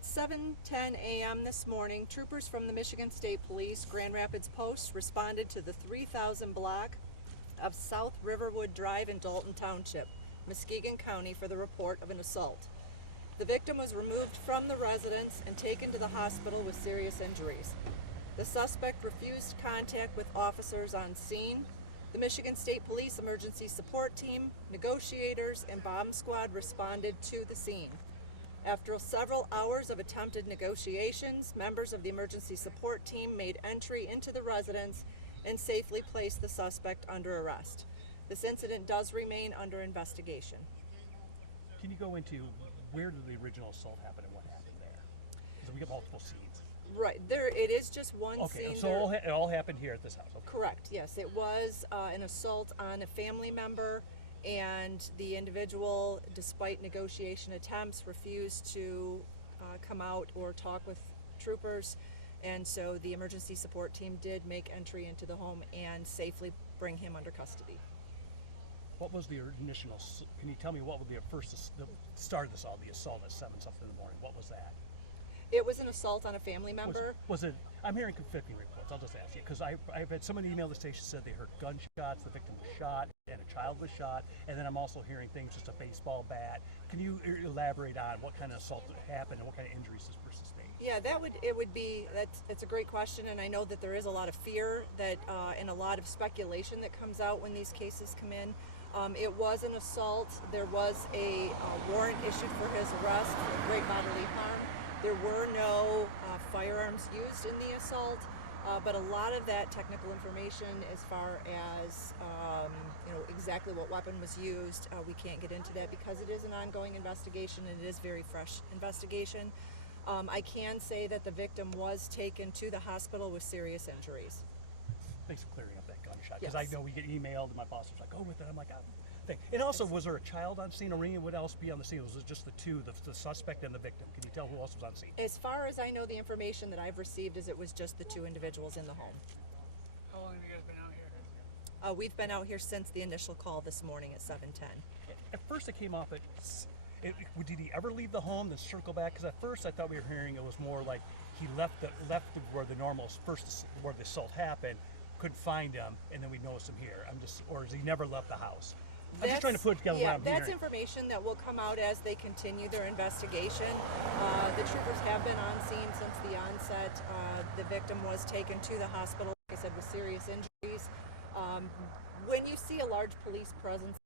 At 7:10 a.m. this morning, troopers from the Michigan State Police Grand Rapids Post responded to the 3000 block of South Riverwood Drive in Dalton Township, Muskegon County, for the report of an assault. The victim was removed from the residence and taken to the hospital with serious injuries. The suspect refused contact with officers on scene. The Michigan State Police Emergency Support Team, negotiators, and bomb squad responded to the scene. After several hours of attempted negotiations, members of the emergency support team made entry into the residence and safely placed the suspect under arrest. This incident does remain under investigation. Can you go into where did the original assault happen and what happened there? Because we have multiple scenes. Right, it is just one Okay, scene. so it all happened here at this house. Okay. Correct, yes. It was an assault on a family member, and the individual, despite negotiation attempts, refused to come out or talk with troopers, and so the emergency support team did make entry into the home and safely bring him under custody. What was the initial, can you tell me what was the start of this all, the assault at 7 something in the morning? What was that? It was an assault on a family member. Was it, I'm hearing conflicting reports, I'll just ask you, because I've had someone email the station said they heard gunshots, the victim was shot, and a child was shot, and then I'm also hearing things, just a baseball bat. Can you elaborate on what kind of assault happened and what kind of injuries this person sustained? Yeah, that's a great question, and I know that there is a lot of fear that and a lot of speculation that comes out when these cases come in. It was an assault. There was a warrant issued for his arrest for great bodily harm. There were no firearms used in the assault, but a lot of that technical information as far as exactly what weapon was used, we can't get into that because it is an ongoing investigation and it is very fresh investigation. I can say that the victim was taken to the hospital with serious injuries. Thanks for clearing up that gunshot, because Yes. I know we get emailed and my boss was like, "Go with it." I'm like, and also, was there a child on scene, or what else be on the scene? Was it just the two, the suspect and the victim? Can you tell who else was on scene? As far as I know, the information that I've received is it was just the two individuals in the home. How long have you guys been out here? We've been out here since the initial call this morning at 7:10. At first it came off did he ever leave the home, then circle back? Because at first I thought we were hearing it was more like he left where the normal where the assault happened, couldn't find him, and then we noticed him here. Or has he never left the house? I'm just trying to put together what I'm that's hearing. information that will come out as they continue their investigation. The troopers have been on scene since the onset. The victim was taken to the hospital, like I said, with serious injuries. When you see a large police presence,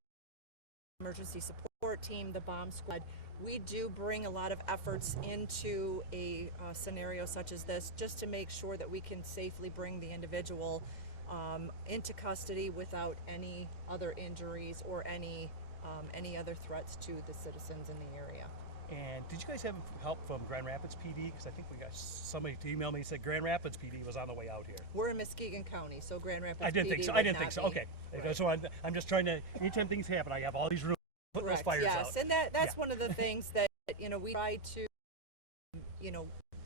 emergency support team, the bomb squad, we do bring a lot of efforts into a scenario such as this just to make sure that we can safely bring the individual into custody without any other injuries or any other threats to the citizens in the area. And did you guys have help from Grand Rapids PD? Because I think we got somebody to email me and said Grand Rapids PD was on the way out here. We're in Muskegon County, so Grand Rapids I didn't PD think so. would I didn't not think so. be. Okay. Right. So I'm just trying to, anytime things happen, I have all these rooms to put those Correct. fires Yes, out. and that's Yeah. one of the things that we try to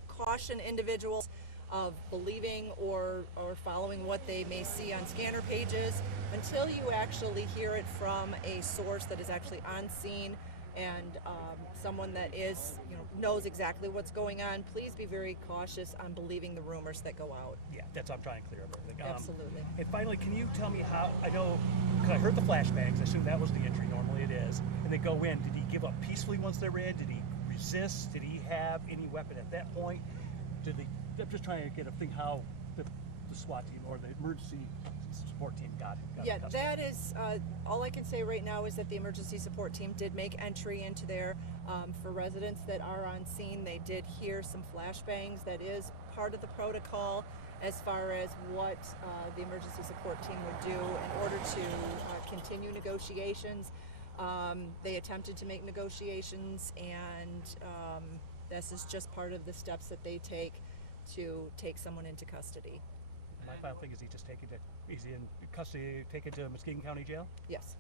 caution individuals of believing or following what they may see on scanner pages until you actually hear it from a source that is actually on scene and someone that is knows exactly what's going on. Please be very cautious on believing the rumors that go out. Yeah, that's what I'm trying to clear up everything. Absolutely. And finally, can you tell me how, I know, because I heard the flashbangs, I assume that was the entry, normally it is, and they go in. Did he give up peacefully once they were in? Did he resist? Did he have any weapon at that point? I'm just trying to get a thing how the SWAT team or the emergency support team got Yeah, custody. that is all I can say right now is that the emergency support team did make entry into there. For residents that are on scene, they did hear some flashbangs. That is part of the protocol as far as what the emergency support team would do in order to continue negotiations. They attempted to make negotiations, and this is just part of the steps that they take to take someone into custody. My final thing is is he in custody, taken to Muskegon County Jail? Yes.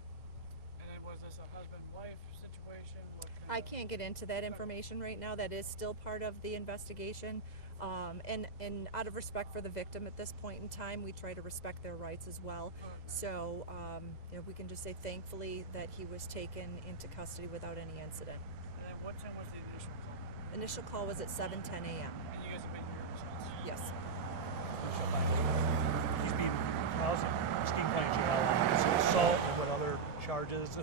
And then was this a husband-wife situation? I can't get into that information right now. That is still part of the investigation. And out of respect for the victim at this point in time, we try to respect their rights as well. So we can just say thankfully that he was taken into custody without any incident. And then what time was the initial call? Initial call was at 7:10 a.m. And you guys have been here since? Yes. He's being housed in Muskegon County Jail on assault and what other charges?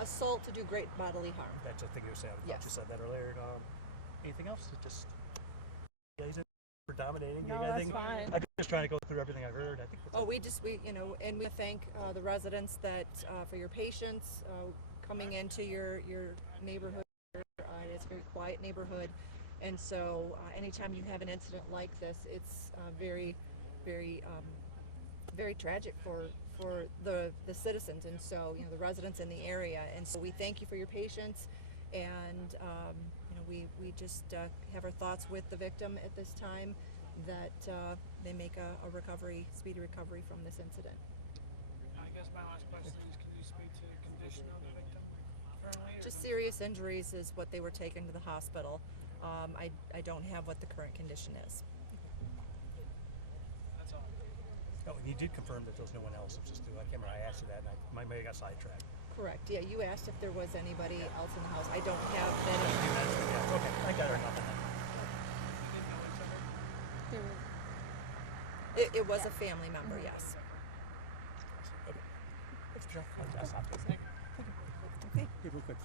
Assault to do great bodily harm. That's the thing you were saying. I thought Yes. you said that earlier. Anything else? Just guys for dominating. No, You got that's anything? fine. I'm just trying to go through everything I heard. I think. That's Oh, it. and we thank the residents that for your patience coming into your neighborhood. It's a very quiet neighborhood, and so anytime you have an incident like this, it's very, very, very tragic for the citizens, and so the residents in the area. And so we thank you for your patience, and we just have our thoughts with the victim at this time, that they make a speedy recovery from this incident. I guess my last question is, can you speak to the condition of the victim currently? Just serious injuries is what they were taken to the hospital. I don't have what the current condition is. That's all. Oh, and you did confirm that there was no one else. It was just I can't remember. I asked you that, and maybe I got sidetracked. Correct. Yeah, you asked if there was anybody else in the house. I don't have You any. mentioned, yeah. Okay, I got her. Nothing. You didn't know each other? There were It was a family member, yes. Okay. Thanks, Michelle. I'll stop this. Okay. Real quick, Fred.